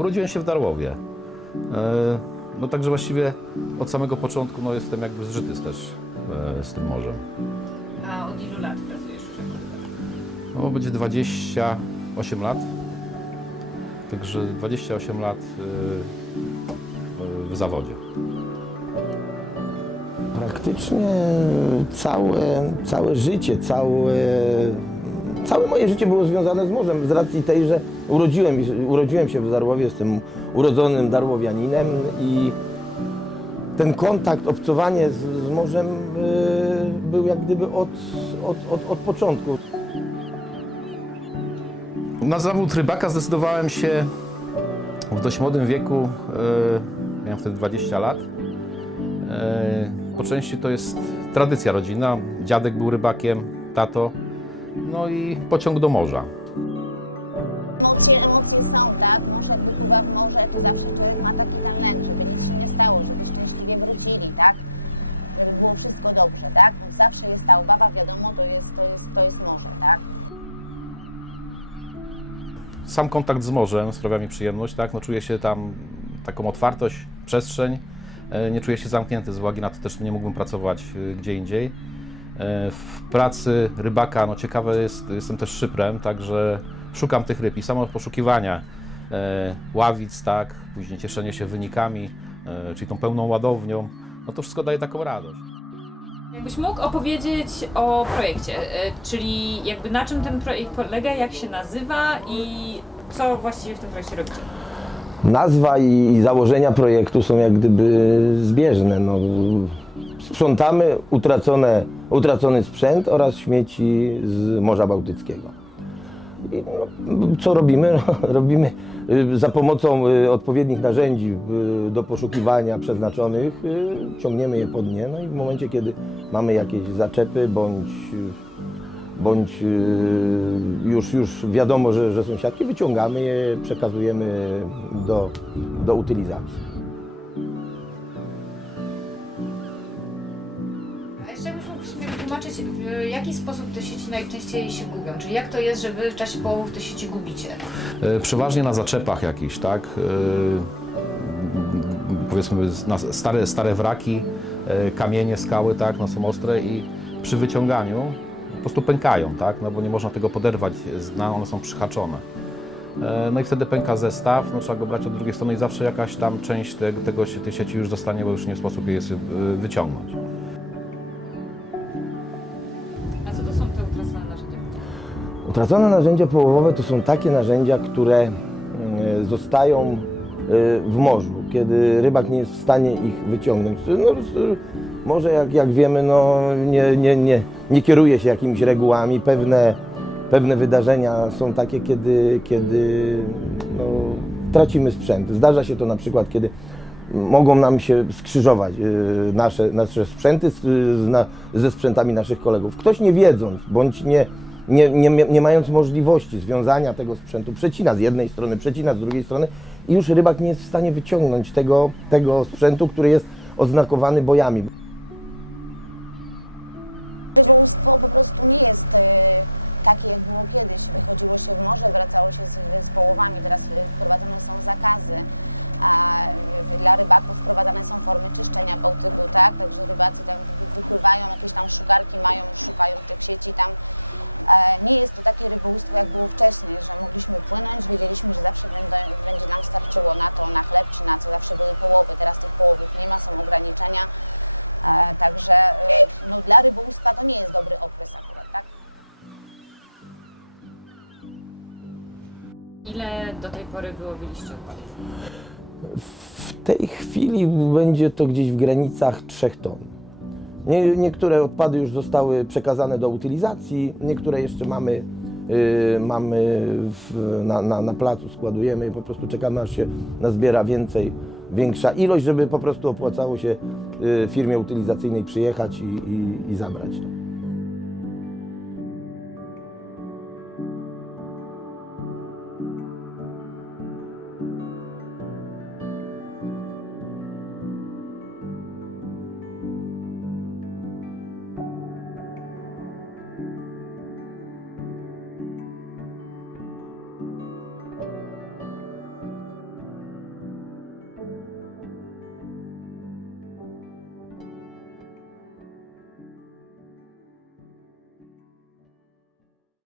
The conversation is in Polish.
Urodziłem się w Darłowie. E, No także właściwie od samego początku no, jestem jakby zżyty też e, z tym morzem. A od ilu lat pracujesz już jako rybak? No, będzie 28 lat. Także 28 lat e, w zawodzie. Praktycznie całe, całe życie, całe, całe moje życie było związane z morzem z racji tej, że urodziłem, urodziłem się w Darłowie, jestem urodzonym darłowianinem i ten kontakt, obcowanie z, z morzem y, był jak gdyby od, od, od, od początku. Na zawód rybaka zdecydowałem się w dość młodym wieku. e, Miałem wtedy 20 lat. E, Po części to jest tradycja rodzinna. Dziadek był rybakiem, tato. No i pociąg do morza. Emocje, emocje są, tak? Muszę chyba w morze to zawsze ktoś ma takie nakręcie, żeby się nie stało, żeby szczęśliwie wrócili, tak? Żeby było wszystko dobrze, tak? Zawsze jest ta obawa, wiadomo, to jest, to jest, to jest morze, tak? Sam kontakt z morzem sprawia mi przyjemność, tak? No, czuję się tam taką otwartość, przestrzeń. E, Nie czuję się zamknięty z uwagi na to też nie mógłbym pracować e, gdzie indziej. E, W pracy rybaka, no ciekawe jest, jestem też szyprem, także szukam tych ryb i samo poszukiwania e, ławic, tak, później cieszenie się wynikami, e, czyli tą pełną ładownią, no to wszystko daje taką radość. Jakbyś mógł opowiedzieć o projekcie, e, czyli jakby na czym ten projekt polega, jak się nazywa i co właściwie w tym projekcie robicie? Nazwa i, i założenia projektu są jak gdyby zbieżne. No, sprzątamy utracone, utracony sprzęt oraz śmieci z Morza Bałtyckiego. I, no, co robimy? No, robimy y, za pomocą y, odpowiednich narzędzi y, do poszukiwania przeznaczonych, ciągniemy je po dnie, no i w momencie, kiedy mamy jakieś zaczepy bądź bądź już, już wiadomo, że, że są siatki, wyciągamy je, przekazujemy do, do utylizacji. Sobie wytłumaczyć, w jaki sposób te sieci najczęściej się gubią? Czyli jak to jest, że wy w czasie połowów te sieci gubicie? E, Przeważnie na zaczepach jakichś, tak? E, Powiedzmy stare, stare wraki, e, kamienie, skały, tak? No są ostre i przy wyciąganiu po prostu pękają, tak? No bo nie można tego poderwać z dna, one są przyhaczone. No i wtedy pęka zestaw, no trzeba go brać od drugiej strony i zawsze jakaś tam część te, tego, tej sieci już zostanie, bo już nie sposób jej jest, wyciągnąć. Utracone narzędzia połowowe to są takie narzędzia, które e, zostają e, w morzu, kiedy rybak nie jest w stanie ich wyciągnąć. No, może jak, jak wiemy, no, nie, nie, nie, nie kieruje się jakimiś regułami. Pewne, pewne wydarzenia są takie, kiedy, kiedy no, tracimy sprzęt. Zdarza się to na przykład, kiedy mogą nam się skrzyżować e, nasze, nasze sprzęty z, ze sprzętami naszych kolegów. Ktoś nie wiedząc, bądź nie, nie, nie, nie mając możliwości związania tego sprzętu, przecina z jednej strony, przecina z drugiej strony i już rybak nie jest w stanie wyciągnąć tego, tego sprzętu, który jest oznakowany bojami. Ile do tej pory wyłowiliście odpadów? W tej chwili będzie to gdzieś w granicach 3 ton. Nie, niektóre odpady już zostały przekazane do utylizacji, niektóre jeszcze mamy, y, mamy w, na, na, na placu, składujemy i po prostu czekamy aż się nazbiera więcej, większa ilość, żeby po prostu opłacało się y, firmie utylizacyjnej przyjechać i, i, i zabrać to.